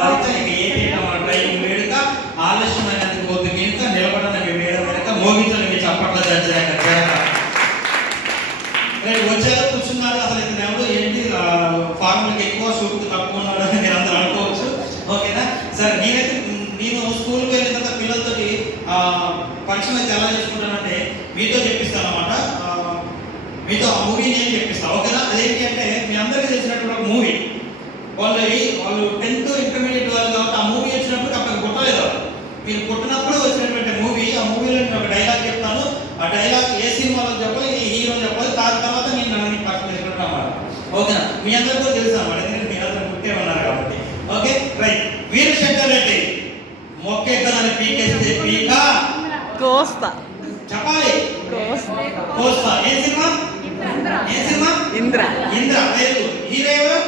Training వేడుక ఆలస్యమైనందుకు కొద్ది కింద నిలబడడానికి వేయడం వెనక మోగించడానికి చప్పట్ల వచ్చారు కూర్చున్నారు. అసలు ఇతను ఎవరు ఏంటి ఫార్మల్కి ఎక్కువ షూట్ తక్కువ ఉన్నాడు అని మీరు అందరూ అనుకోవచ్చు. ఓకేనా సరే, నేను స్కూల్కి వెళ్ళిన తర్వాత పిల్లలతోటి ఫంక్షన్ అయితే ఎలా చేసుకుంటానంటే మీతో చెప్పిస్తాను అనమాట. మీతో ఆ మూవీ నేను చెప్పిస్తాను. ఓకేనా, అదేంటి అంటే మీ అందరికీ తెలిసినటువంటి ఒక మూవీ. వాళ్ళు 10th ఇంటర్మీడియట్ వాళ్ళు కాబట్టి ఆ మూవీ వచ్చినప్పుడు అప్పటికి పుట్టలేదు. మీరు పుట్టినప్పుడు వచ్చినటువంటి మూవీ, ఆ మూవీలో నేను ఒక డైలాగ్ చెప్తాను. ఆ డైలాగ్ ఏ సినిమాలో చెప్పాలి, ఏ హీరో చెప్పాలి, దాని తర్వాత నేను నన్ను పక్కన తీసుకుంటాను అన్నమాట. ఓకేనా, మీ అందరికీ తెలుసు అన్నమాట, ఎందుకంటే మీ అందరూ పుట్టే ఉన్నారు కాబట్టి. Okay right. వీరశంకర్ రెడ్డి మొక్కెక్కదని పీకేస్తే పీక కోస్తా చెప్పాలి. కోస్తా. ఏ సినిమా? ఇంద్ర. Very good. హీరో ఎవరు?